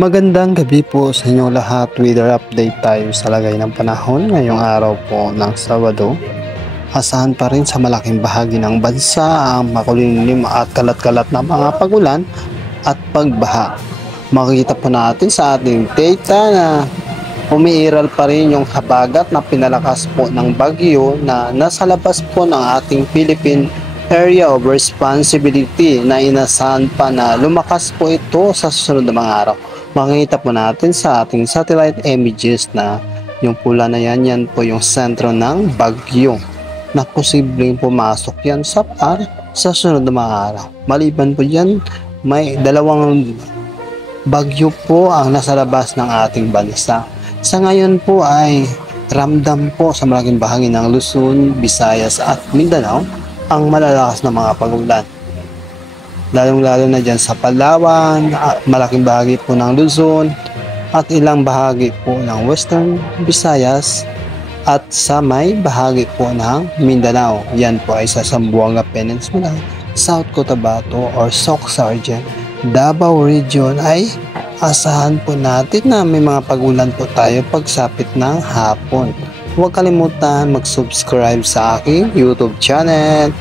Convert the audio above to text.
Magandang gabi po sa inyong lahat. Weather update tayo sa lagay ng panahon ngayong araw po ng Sabado. Asahan pa rin sa malaking bahagi ng bansa ang makulimlim at kalat-kalat na mga pagulan at pagbaha. Makikita po natin sa ating data na umiiral pa rin yung habagat na pinalakas po ng bagyo na nasa labas po ng ating Philippine Area of Responsibility na inasahan pa na lumakas po ito sa susunod na mga araw. Makikita po natin sa ating satellite images na yung pula na yan po yung sentro ng bagyo na posibleng pumasok yan sa sunod na mga araw. Maliban po yan, may dalawang bagyo po ang nasa labas ng ating bansa. Sa ngayon po ay ramdam po sa malaking bahagi ng Luzon, Visayas at Mindanao ang malalakas na mga pagulan. Lalong-lalo na dyan sa Palawan, malaking bahagi po ng Luzon at ilang bahagi po ng Western Visayas at sa may bahagi po ng Mindanao. Yan po ay sa Zamboanga Peninsula, South Cotabato or Soc Sargent, Davao Region ay asahan po natin na may mga pagulan po tayo pagsapit ng hapon. Huwag kalimutan mag-subscribe sa aking YouTube channel.